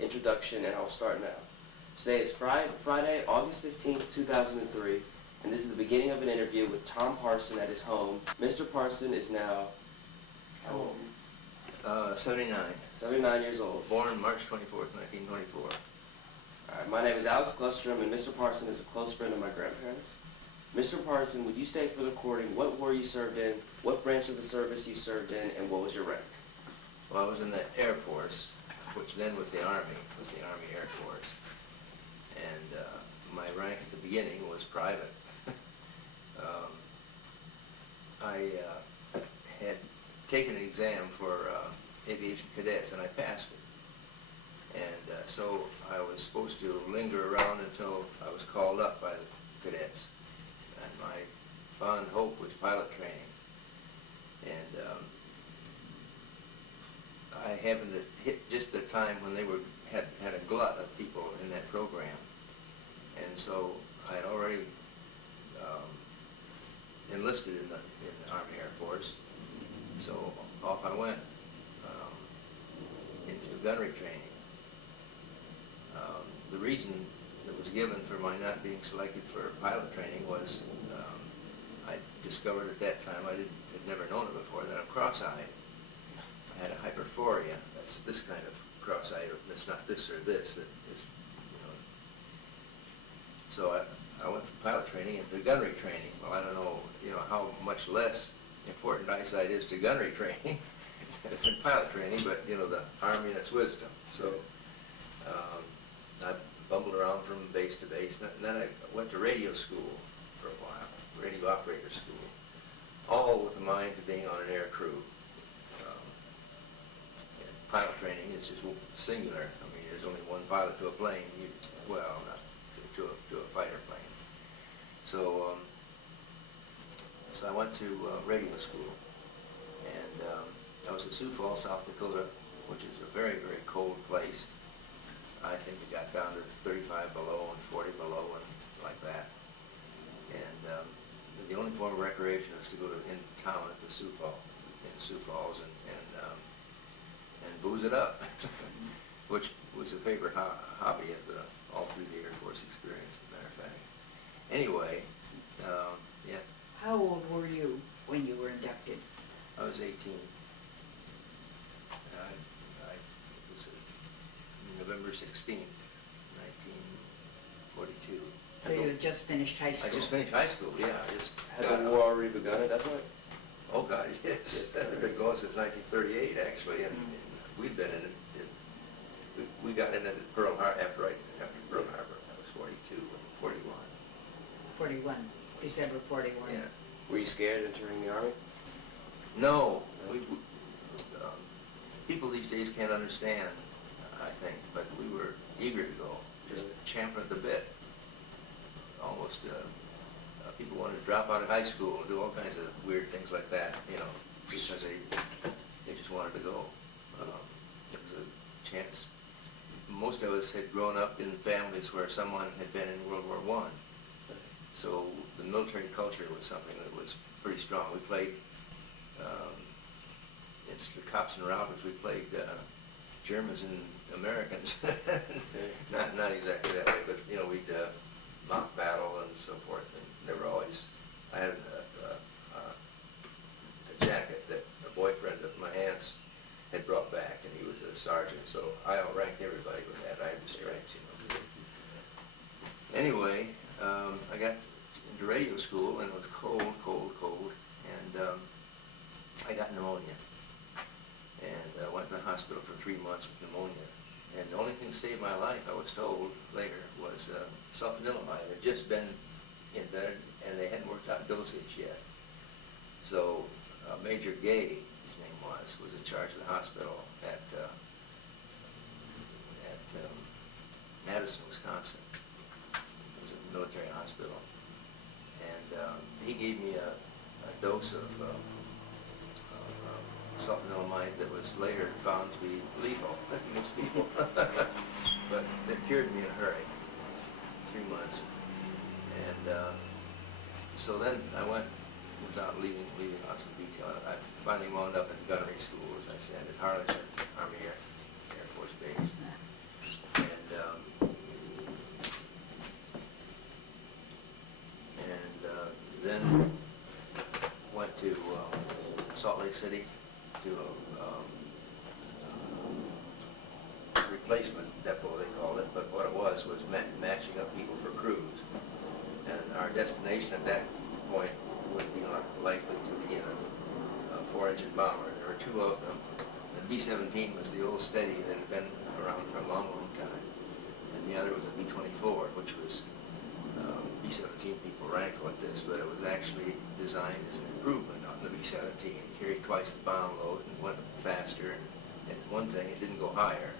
introduction, and I'll start now. Today is Friday, August 15th, 2003, and this is the beginning of an interview with Tom Parsons at his home. Mr. Parsons is now, how old? 79. 79 years old. Born March 24th, 1924. All right, my name is Alex Glustrom, and Mr. Parsons is a close friend of my grandparents. Mr. Parsons, would you state for the recording what war you served in, what branch of the service you served in, and what was your rank? Well, I was in the Air Force, which then was the Army, Air Force. And my rank at the beginning was private. I had taken an exam for aviation cadets, and I passed it. And so I was supposed to linger around until I was called up by the cadets. And my fond hope was pilot training. And I happened to hit just the time when they had a glut of people in that program. And so I had already enlisted in the Army Air Force. So off I went into gunnery training. The reason that was given for my not being selected for pilot training was I discovered at that time, had never known it before, that I'm cross-eyed. I had a hyperphoria. That's this kind of cross-eyed. That's not this or this. That is, So I went from pilot training into gunnery training. Well, I don't know, how much less important eyesight is to gunnery training than pilot training, but the Army and its wisdom. So I bumbled around from base to base, and then I went to radio school for a while, radio operator school, all with a mind to being on an air crew. Pilot training is just singular. I mean, there's only one pilot to a plane. Not to a fighter plane. So I went to radio school, and I was at Sioux Falls, South Dakota, which is a very, very cold place. I think it got down to 35 below and 40 below and like that. And the only form of recreation was to go in town at the Sioux Falls and booze it up, which was a favorite hobby all through the Air Force experience, as a matter of fact. Anyway, yeah. How old were you when you were inducted? I was 18. It was November 16th, 1942. So you had just finished high school? I just finished high school, yeah. Had the war already begun at that point? Oh God, yes. I've been going since 1938, actually, and we'd been in it. We got in it at Pearl Harbor after Pearl Harbor. That was 42 and 41. 41, December 41. Yeah. Were you scared entering the Army? No. People these days can't understand, I think, but we were eager to go, just champing at the bit. Almost, people wanted to drop out of high school and do all kinds of weird things like that, because they just wanted to go. It was a chance. Most of us had grown up in families where someone had been in World War I. So the military culture was something that was pretty strong. We played, it's the cops and robbers, we played Germans and Americans. not exactly that way, but we'd mock battle and so forth. And they were always, I had a jacket that a boyfriend of my aunt's had brought back, and he was a sergeant, so I outranked everybody with that. I had the stripes, Anyway, I got into radio school, and it was cold, and I got pneumonia, and I went to the hospital for 3 months with pneumonia. And the only thing that saved my life, I was told later, was sulfanilamide. It had just been invented, and they hadn't worked out dosage yet. So Major Gay, his name was in charge of the hospital at Madison, Wisconsin. It was a military hospital. And he gave me a dose of sulfanilamide that was later found to be lethal in most people. But it cured me in a hurry, 3 months. And so then I went, without leaving out some detail, I finally wound up in gunnery school, as I said, at Harlingen Army Air Force Base. City to a replacement depot, they called it, but what it was matching up people for crews. And our destination at that point would be likely to be in a 4-engine bomber. There were two of them. The B-17 was the old steady that had been around for a long, long time. And the other was a B-24, which was B-17 people rankle at this, but it was actually designed as an improvement on the B-17. It carried twice the bomb load and went faster. And one thing, it didn't go higher.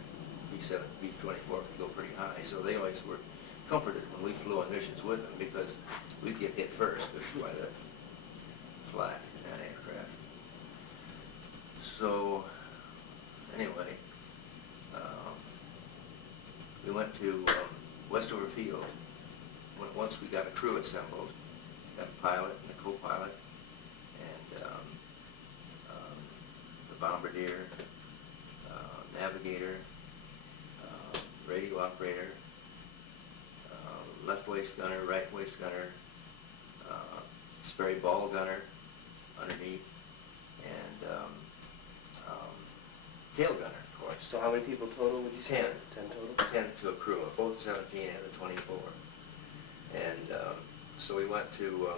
B-24 could go pretty high, so they always were comforted when we flew on missions with them because we'd get hit first by the flak in that aircraft. So, anyway, we went to Westover Field. Once we got a crew assembled, got a pilot and a co-pilot, and the bombardier, navigator, radio operator, left waist gunner, right waist gunner, Sperry ball gunner underneath, and tail gunner, of course. So how many people total would you say? 10. 10 total? 10 to a crew of both the 17 and the 24. And so we went to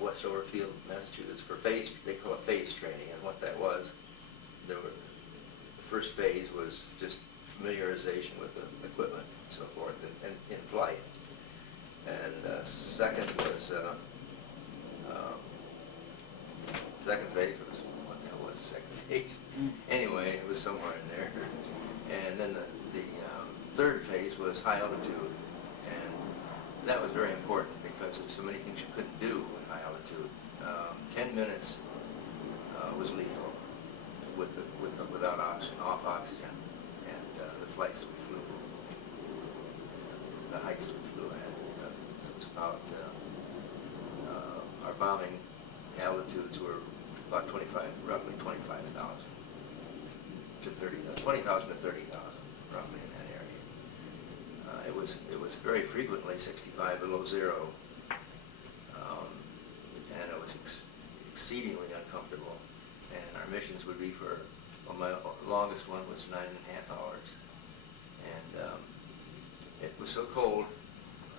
Westover Field, Massachusetts for phase, they call it phase training, and what that was, the first phase was just familiarization with the equipment and so forth and in flight. And second was, second phase was, what the hell was the second phase? Anyway, it was somewhere in there. And then the third phase was high altitude. And that was very important because there's so many things you couldn't do at high altitude. 10 minutes was lethal without oxygen, off oxygen. And the flights that we flew, the heights that we flew at, it was about, our bombing altitudes were about roughly 25,000 to 20,000 to 30,000, roughly in that area. It was very frequently 65 below zero, and it was exceedingly uncomfortable. And our missions would be for, well, my longest one was 9.5 hours. And it was so cold,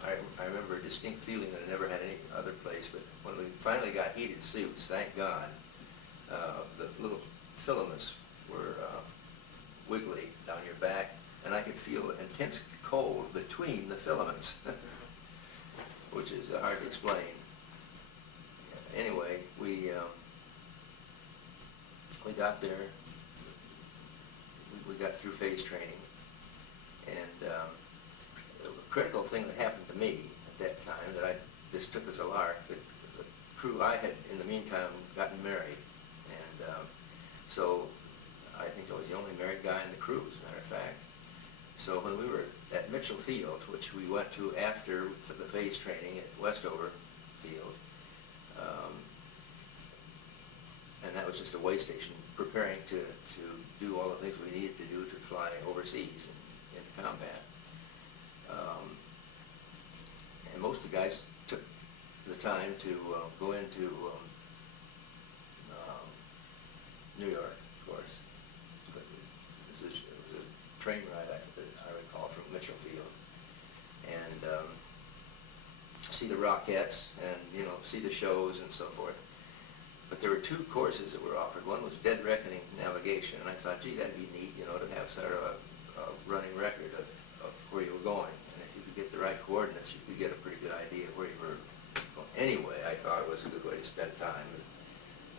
I remember a distinct feeling that I never had any other place, but when we finally got heated suits, thank God, the little filaments were wiggly down your back, and I could feel intense cold between the filaments, which is hard to explain. Anyway, we got there, we got through phase training, and the critical thing that happened to me at that time that I just took as a lark, the crew, I had in the meantime gotten married, and so I think I was the only married guy in the crew, as a matter of fact. So when we were at Mitchell Field, which we went to after the phase training at Westover Field, and that was just a way station preparing to do all the things we needed to do to fly overseas in combat. And most of the guys took the time to go into New York, of course. But it was a train ride, I recall, from Mitchell Field. And see the Rockettes and, see the shows and so forth. But there were two courses that were offered. One was Dead Reckoning Navigation, and I thought, gee, that'd be neat, to have sort of a running record of where you were going. And if you could get the right coordinates, you could get a pretty good idea of where you were going. Anyway, I thought it was a good way to spend time.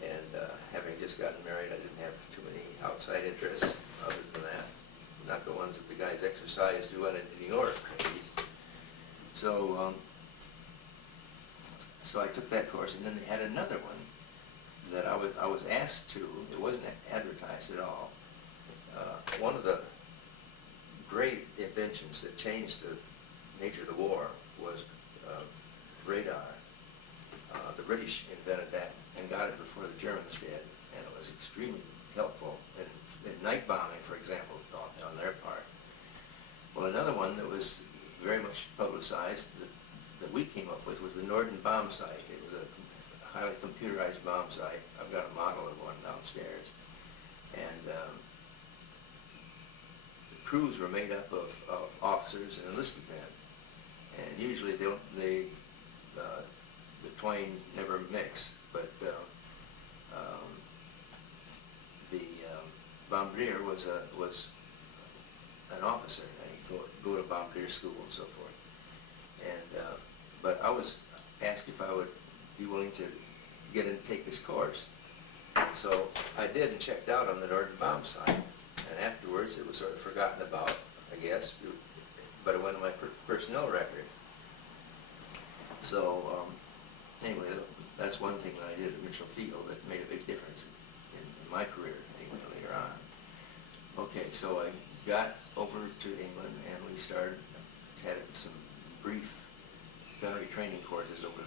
And having just gotten married, I didn't have too many outside interests other than that. Not the ones that the guys exercised who went into New York, at least. So, so I took that course, and then they had another one that I was asked to. It wasn't advertised at all. One of the great inventions that changed the nature of the war was radar. The British invented that and got it before the Germans did, and it was extremely helpful in night bombing, for example, on their part. Well, another one that was very much publicized that we came up with was the Norden Bombsight. It was a highly computerized bombsight. I've got a model of one downstairs. And the crews were made up of officers and enlisted men. And usually the twain never mix, but the bombardier was an officer, and he'd go to bombardier school and so forth. And but I was asked if I would be willing to get in and take this course. So I did and checked out on the Norden Bombsight, and afterwards it was sort of forgotten about, I guess, but it went on my personnel record. So anyway, that's one thing that I did at Mitchell Field that made a big difference in my career later on. Okay, so I got over to England and we had some brief gunnery training courses over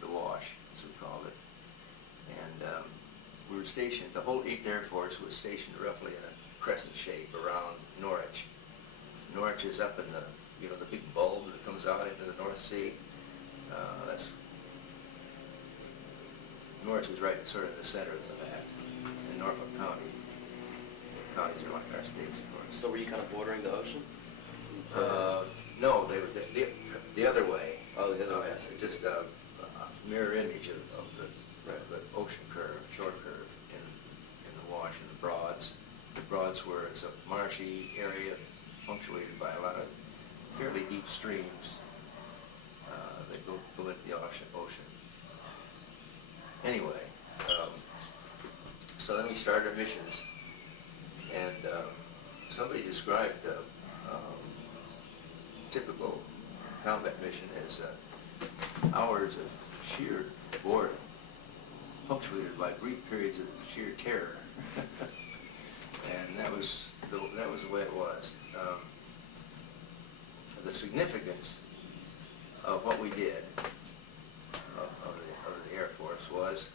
the Wash, as we called it. And we were stationed, the whole 8th Air Force was stationed roughly in a crescent shape around Norwich. Norwich is up in the big bulb that comes out into the North Sea. Norwich is right sort of in the center of that, in Norfolk County. Counties are like our states, of course. So were you kind of bordering the ocean? No, they were the other way. Oh, the other way, I see. Just a mirror image of the ocean curve, shore curve in the Wash and the Broads. The Broads were it's a marshy area punctuated by a lot of fairly deep streams that go into the ocean. Anyway, so then we started our missions, and somebody described typical combat mission as hours of sheer boredom, punctuated by brief periods of sheer terror, and that was the way it was. The significance of what we did of the Air Force was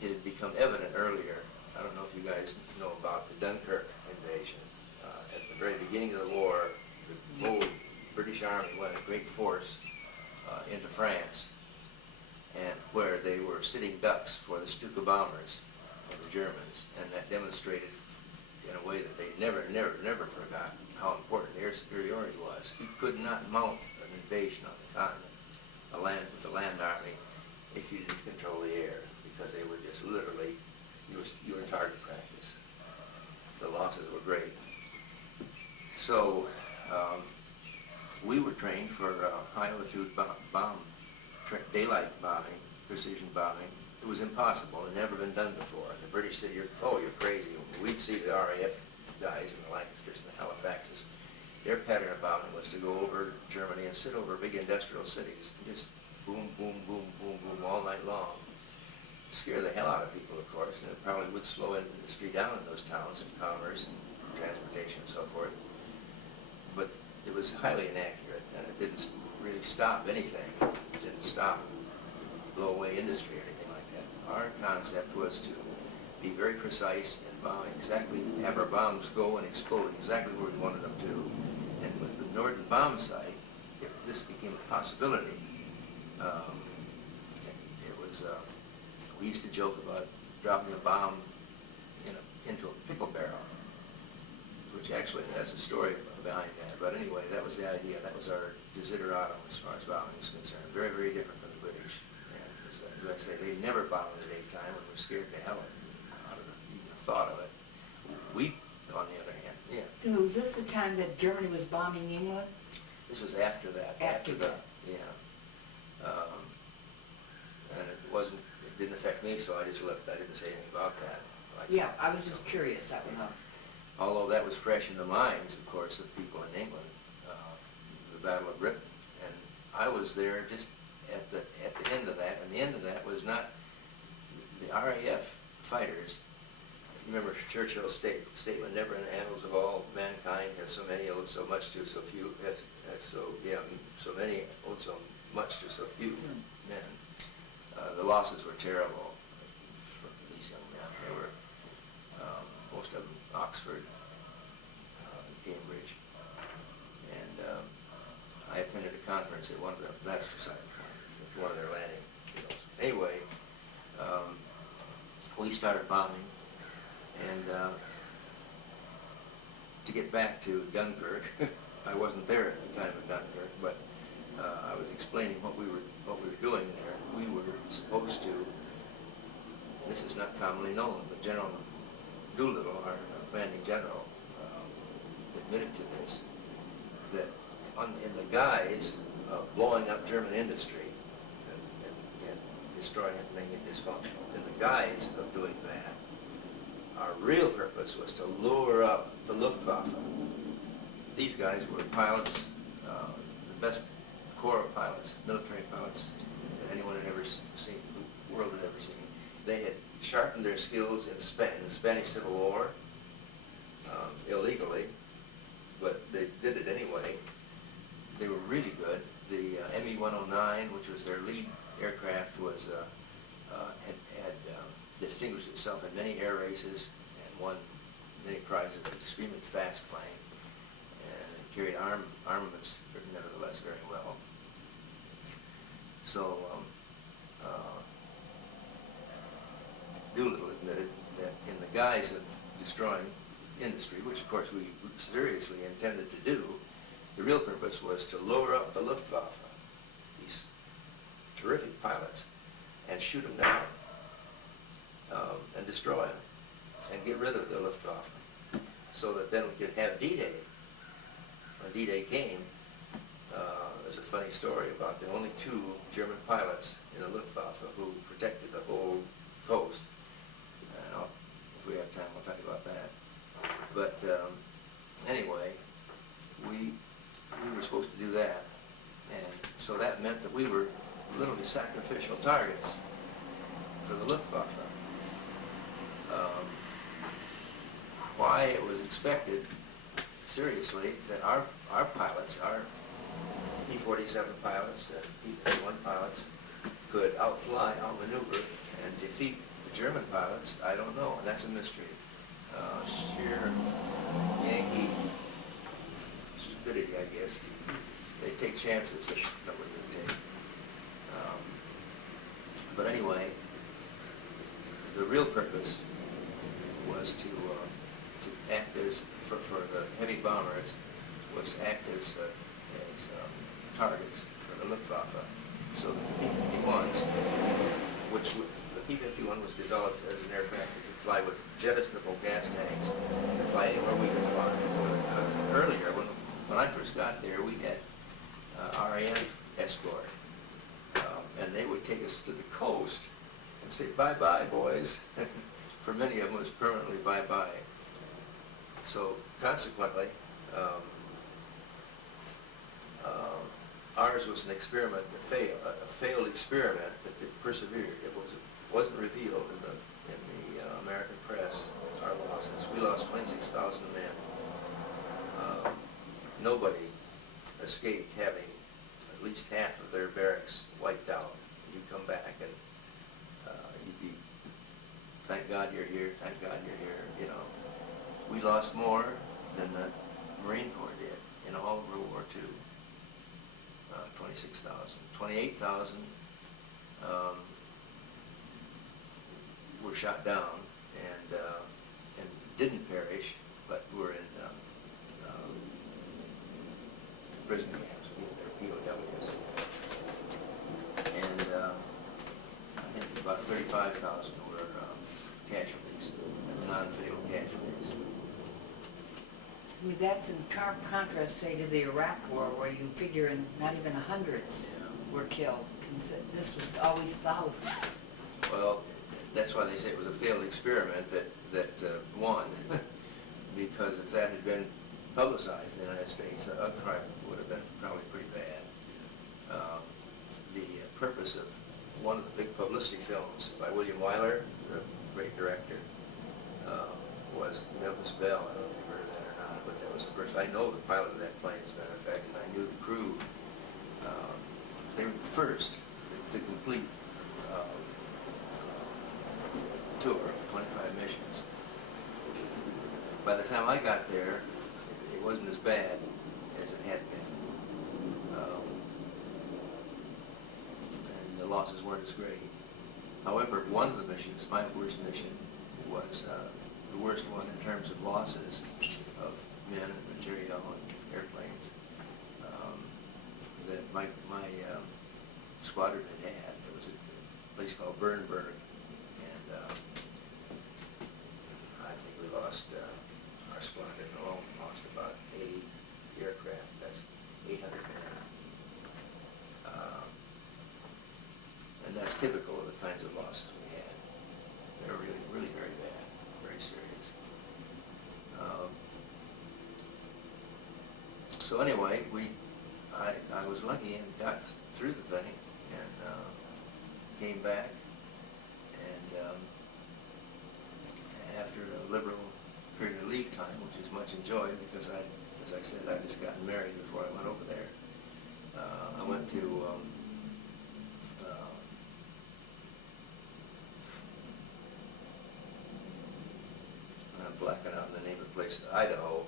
it had become evident earlier. I don't know if you guys know about the Dunkirk invasion. At the very beginning of the war, the whole British Army went a great force into France, and where they were sitting ducks for the Stuka bombers of the Germans, and that demonstrated in a way that they never forgot how important air superiority was. You could not mount an invasion on the continent, with the land army, if you didn't control the air, because they were just literally, you were in target practice. The losses were great. So we were trained for high altitude daylight bombing, precision bombing. It was impossible. It had never been done before. And the British said, you're crazy. We'd see the RAF guys and the Lancasters and the Halifaxes. Their pattern of bombing was to go over Germany and sit over big industrial cities and just boom, boom, boom, boom, boom all night long. Scare the hell out of people, of course, and it probably would slow industry down in those towns and commerce and transportation and so forth. But it was highly inaccurate, and it didn't really stop anything. It didn't stop blow away industry or anything like that. Our concept was to be very precise and bomb exactly, have our bombs go and explode exactly where we wanted them to. And with the Norden Bombsight, this became a possibility. We used to joke about dropping a bomb into a pickle barrel, which actually has a story behind that. But anyway, that was the idea. That was our desideratum as far as bombing is concerned. Very, very different from the British. And as I say, they never bombed at any time and were scared to hell out of even the thought of it. We, on the other hand, yeah. So was this the time that Germany was bombing England? This was after that. After that. Yeah. And it didn't affect me, so I just left. I didn't say anything about that. Yeah, I was just curious. That was all. Although that was fresh in the minds, of course, of people in England, the Battle of Britain. And I was there just at the end of that, and the end of that was not the RAF fighters. Remember Churchill's statement, never in the annals of all mankind have so many owed so much to so few, so many owed so much to so few men. The losses were terrible for these young men. They were, most of them, Oxford, Cambridge, and I attended a conference at one of them, that's beside the point, one of their landing started bombing, and to get back to Dunkirk, I wasn't there at the time of Dunkirk, but I was explaining what we were doing there. We were supposed to. This is not commonly known, but General Doolittle, our commanding general, admitted to this, that in the guise of blowing up German industry and destroying it and making it dysfunctional, in the guise of doing that, our real purpose was to lure up the Luftwaffe. These guys were pilots, the best corps of pilots, military pilots that anyone had ever seen, the world had ever seen. They had sharpened their skills in Spain, the Spanish Civil War, illegally, but they did it anyway. They were really good. The ME-109, which was their lead aircraft, was had distinguished itself in many air races and won many prizes. It was an extremely fast plane, and it carried armaments nevertheless very well. So Doolittle admitted that in the guise of destroying industry, which of course we seriously intended to do, the real purpose was to lure up the Luftwaffe, these terrific pilots, and shoot them down, and destroy them, and get rid of the Luftwaffe, so that then we could have D-Day. When D-Day came, there's a funny story about the only two German pilots in the Luftwaffe who protected the whole coast. And if we have time, we'll talk about that. But anyway, we were supposed to do that, and so that meant that we were literally sacrificial targets for the Luftwaffe. Why it was expected, seriously, that our pilots, our P-47 pilots and P-51 pilots could outfly, outmaneuver, and defeat the German pilots, I don't know, and that's a mystery. Sheer Yankee stupidity, I guess. They take chances that nobody would take. But anyway, the real purpose was to act as, for the heavy bombers, was to act as targets for the Luftwaffe, so that the P-51s, the P-51 was developed as an aircraft that could fly with jettisonable gas tanks, to fly anywhere we could fly. Earlier, when I first got there, we had RAF escort, and they would take us to the coast and say, "Bye-bye, boys." For many of them, it was permanently bye-bye. So consequently, ours was an experiment that failed, a failed experiment that persevered. It wasn't revealed in the American press, our losses. We lost 26,000 men. Nobody escaped having at least half of their barracks wiped out. You come back and you'd be, thank God you're here, thank God you're here, you know. We lost more than the Marine Corps did in all of World War II. 26,000. 28,000 were shot down and didn't perish, but were in prison camps, they're POWs. And I think about 35,000 were casualties, non-fatal casualties. See, that's in sharp contrast, say, to the Iraq War, where you figure not even hundreds were killed. This was always thousands. Well, that's why they say it was a failed experiment that won, because if that had been publicized in the United States, the outcry would have been probably pretty bad. The purpose of one of the big publicity films by William Wyler, the great director, was Memphis Belle. I don't know if you've heard of that or not, but that was the first. I know the pilot of that plane, as a matter of fact, and I knew the crew. They were the first to complete tour of 25 missions. By the time I got there, it wasn't as bad as it had been. And the losses weren't as great. However, one of the missions, my worst mission, was the worst one in terms of losses of men and material and airplanes that my squadron had. There was a place called Bernburg, and I think we lost, our squadron alone lost about 80 aircraft. That's 800 men. And that's typical of the kinds of losses we had. They were really, really very bad, very serious. So anyway, I was lucky and got through the thing and came back, and after a liberal period of leave time, which is much enjoyed because as I said, I'd just gotten married before I went over there. I went to I'm blacking out the name of the place, Idaho,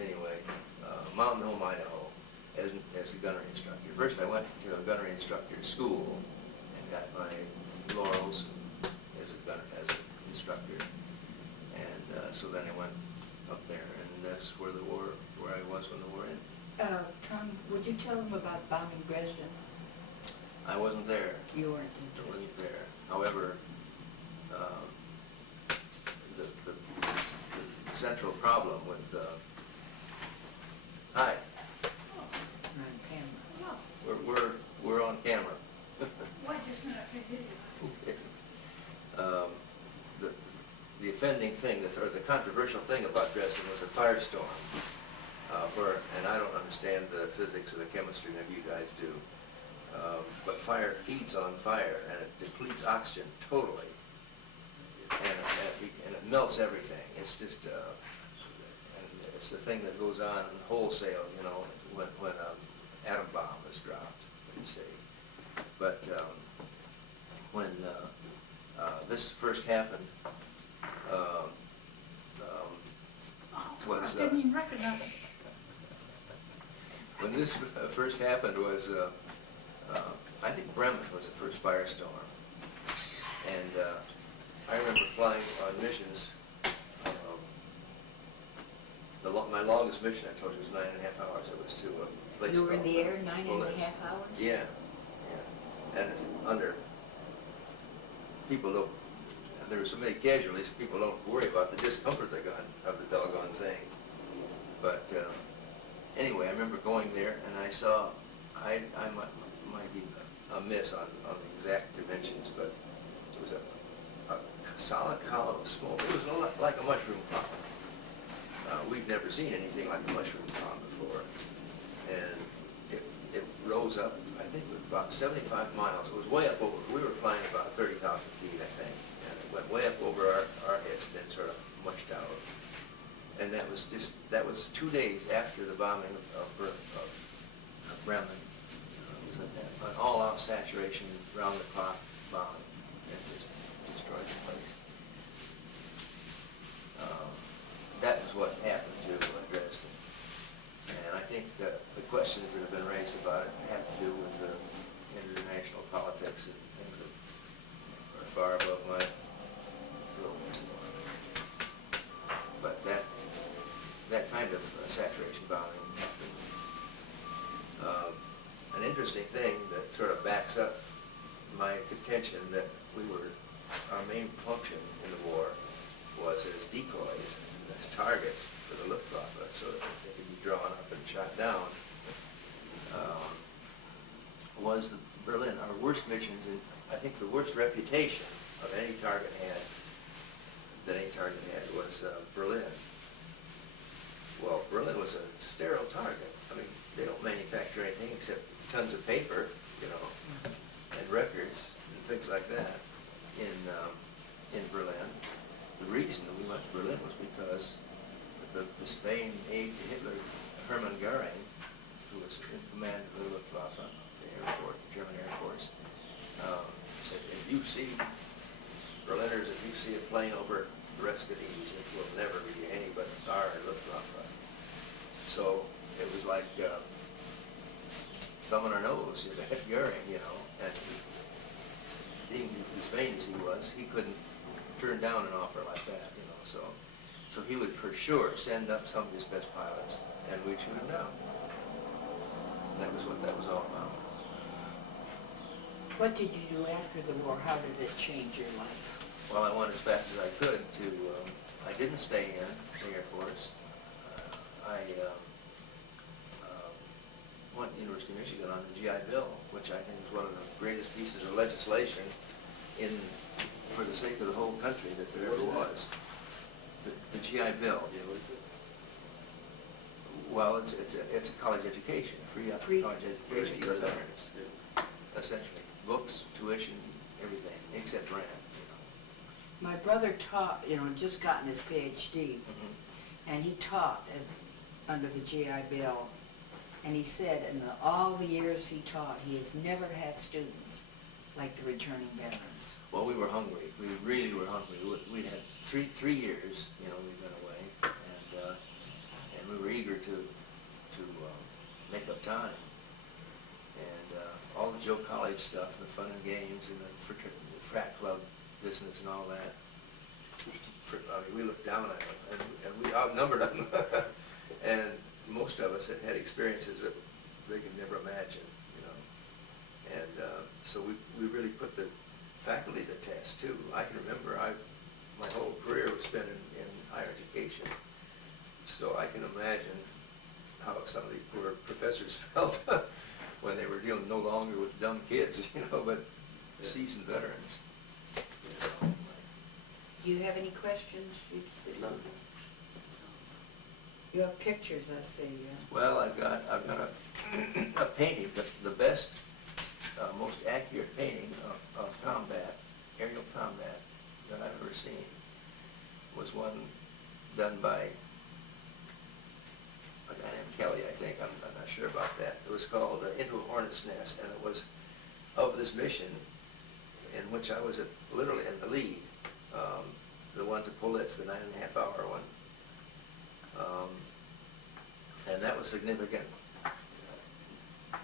anyway, Mountain Home, Idaho, as a gunnery instructor. First I went to a gunnery instructor school and got my laurels as an instructor, and so then I went up there, and that's where I was when the war ended. Tom, would you tell them about bombing Dresden? I wasn't there. You weren't I in Dresden. wasn't there. However, the central problem with hi, On camera. we're on camera. Why just not continue? The offending thing, or the controversial thing about Dresden was a firestorm. And I don't understand the physics or the chemistry, maybe you guys do. But fire feeds on fire, and it depletes oxygen totally, and it melts everything. It's just, and it's the thing that goes on wholesale, you know, when an atom bomb is dropped, you see. But when this first happened, was I didn't even recognize it. when this first happened was. I think Bremen was the first firestorm, and I remember flying on missions. My longest mission, I told you, was 9.5 hours. It was to a place You were in called the air 9.5 Bullets. hours? Yeah, and it's under, people don't, there were so many casualties, people don't worry about the discomfort of the doggone thing. But anyway, I remember going there, and I saw, I might be amiss on the exact dimensions, but it was a solid column of smoke. It was like a mushroom cloud. We've never seen anything like a mushroom cloud before. And it rose up, I think, about 75 miles. It was way up over, we were flying about 30,000 feet, I think. And it went way up over our heads and then sort of mushed out. And that was 2 days after the bombing of Bremen. It was an all-out saturation, round-the-clock bombing. It just destroyed the place. That was what happened to Dresden. And I think that the questions that have been raised about it have to do with the international politics and things that are far above my field. But that kind of saturation bombing happened. An interesting thing that sort of backs up my contention that our main function in the war was as decoys, as targets for the Luftwaffe, so that they could be drawn up and shot down, was Berlin. Our worst missions, and I think the worst reputation of any target had was Berlin. Well, Berlin was a sterile target. I mean, they don't manufacture anything except tons of paper, you know, and records and things like that in Berlin. The reason we went to Berlin was because the Spain aide to Hitler, Hermann Goering, who was in command of the Luftwaffe, the German Air Force, said, if you see Berliners, if you see a plane over the rest of these, it will never be any but our Luftwaffe. So it was like thumb on our nose, you had Goering, you know, and being as vain as he was, he couldn't turn down an offer like that, you know, so he would for sure send up some of his best pilots, and we'd shoot them down. That was what that was all about. What did you do after the war? How did it change your life? Well, I went as fast as I could to, I didn't stay in the Air Force. I went to the University of Michigan on the GI Bill, which I think is one of the greatest pieces of legislation for the sake of the whole country that there ever was. The GI Bill. Yeah, what is it? Well, it's a college education, free college education for veterans, essentially. Books, tuition, everything, except rent, you know. My brother taught, just gotten his PhD, and he taught under the GI Bill. And he said in all the years he taught, he has never had students like the returning veterans. Well, we were hungry. We really were hungry. We'd had three years, we'd been away, and we were eager to make up time. And all the Joe College stuff, the fun and games, and the frat club business and all that. We looked down at them, and we outnumbered them. And most of us had experiences that they could never imagine, And so we really put the faculty to test too. I can remember my whole career was spent in higher education, so I can imagine how some of the poor professors felt when they were dealing no longer with dumb kids, but seasoned veterans. Do you have any questions? No. You have pictures, I see. Well, I've got a painting, the best, most accurate painting of combat, aerial combat that I've ever seen was one done by a guy named Kelly, I think. I'm not sure about that. It was called Into a Hornet's Nest, and it was of this mission in which I was literally in the lead. The one to Pulitz, the 9.5-hour one. And that was significant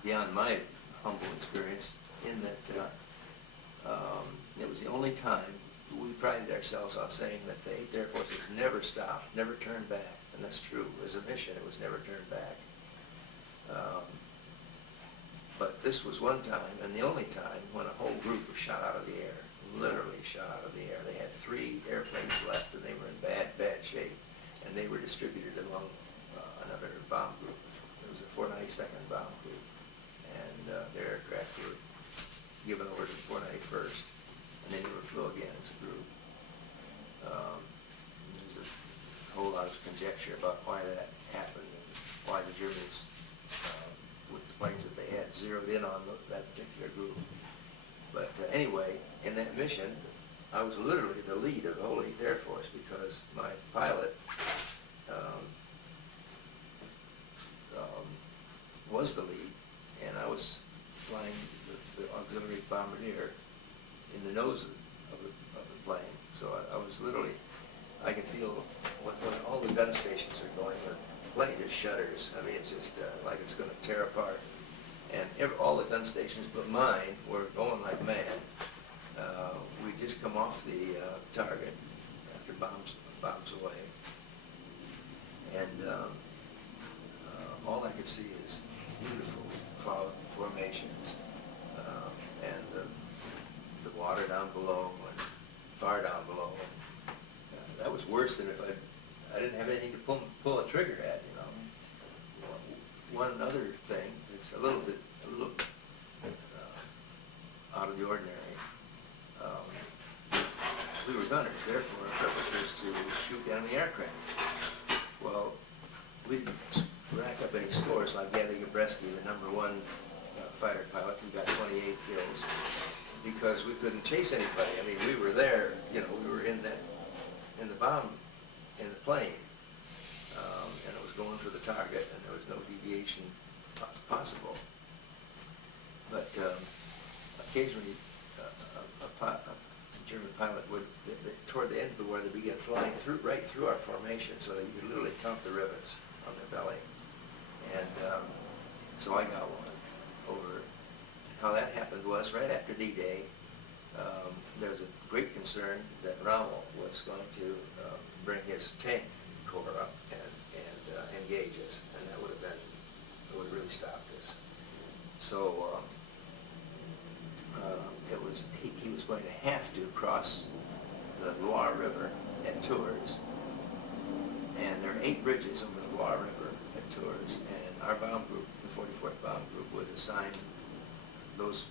beyond my humble experience in that it was the only time we prided ourselves on saying that the 8th Air Force has never stopped, never turned back. And that's true. As a mission, it was never turned back. But this was one time, and the only time, when a whole group was shot out of the air, literally shot out of the air. They had 3 airplanes left, and they were in bad shape, and they were distributed among another bomb group. It was a 492nd bomb group, and their aircraft were given over to the 491st, and they never flew again as a group. There's a whole lot of conjecture about why that happened, and why the Germans, with the planes that they had, zeroed in on that particular group. But anyway, in that mission, I was literally the lead of the whole 8th Air Force, because my pilot was the lead, and I was flying the auxiliary bombardier in the nose of the plane. So I was literally, I can feel when all the gun stations are going, the plane just shudders. I mean, it's just like it's going to tear apart. And all the gun stations but mine were going like mad. We just come off the target after bombs away, and all I could see is beautiful cloud formations, and the water down below and far down below. And, that was worse than if I didn't have anything to pull a trigger at. One other thing, it's a little out of the ordinary. We were gunners, therefore our purpose was to shoot enemy aircraft. Well, we didn't rack up any scores like Gabby Gabreski, the #1 fighter pilot, who got 28 kills, because we couldn't chase anybody. I mean, we were there, we were in the plane, and it was going for the target, and there was no deviation possible. But occasionally, a German pilot would, toward the end of the war, they began flying right through our formation, so that you could literally count the rivets on their belly. And so I got one over. How that happened was right after D-Day, there was a great concern that Rommel was going to bring his tank corps up and engage us, and that would really stop this. So he was going to have to cross the Loire River at Tours, and there are 8 bridges over the Loire River at Tours, and our bomb group, the 44th Bomb Group, was assigned those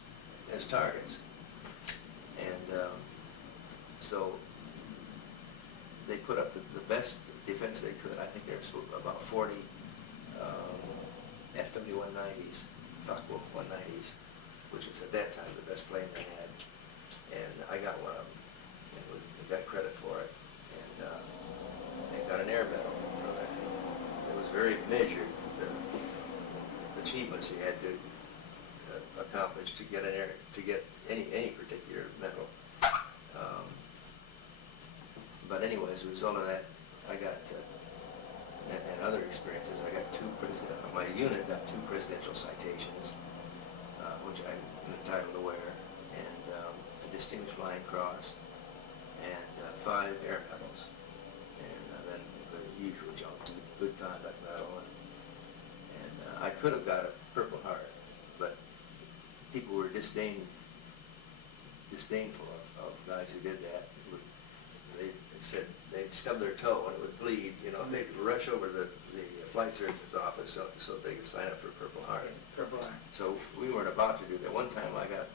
as targets. And so they put up the best defense they could. I think there was about 40 FW-190s, Focke-Wulf 190s, which was at that time the best plane they had. And I got one of them, and got credit for it, and got an air medal for that. It was very measured, the achievements you had to accomplish to get any particular medal. But anyways, as a result of that, I got, and other experiences, I got my unit got 2 presidential citations, which I'm entitled to wear, and a Distinguished Flying Cross, and 5 air medals, and then the usual junk, Good Conduct Medal, and I could have got a Purple Heart, but people were disdainful of guys who did that. They said they'd stub their toe and it would bleed, you know, they'd rush over the flight surgeon's office so they could sign up for Purple Heart. Purple Heart. So we weren't about to do that. One time I got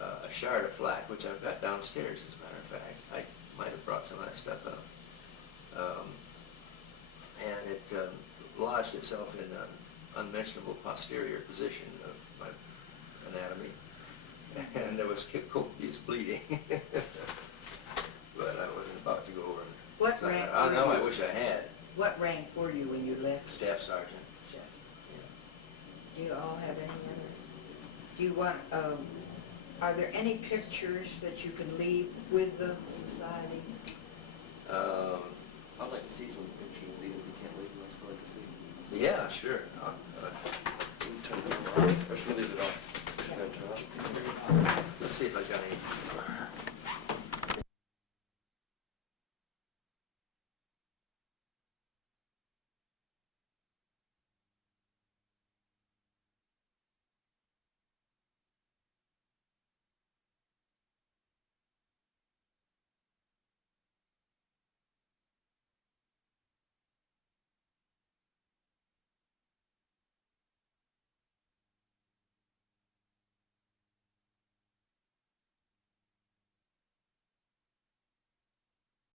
a shard of flak, which I've got downstairs, as a matter of fact. I might have brought some of that stuff up. And it lodged itself in an unmentionable posterior position of my anatomy. And there was copious bleeding. But I wasn't about to go over and What sign rank it. Oh, no, were I you? wish I had. What rank were you when you left? Staff sergeant. Do you all have any others? Do you want, are there any pictures that you can leave with the society? I'd like to see some pictures, even if you can't leave them, I still like to see. Yeah, sure. Can you turn the camera on? Or should we leave it off? Should I turn it off? Let's see if I got any.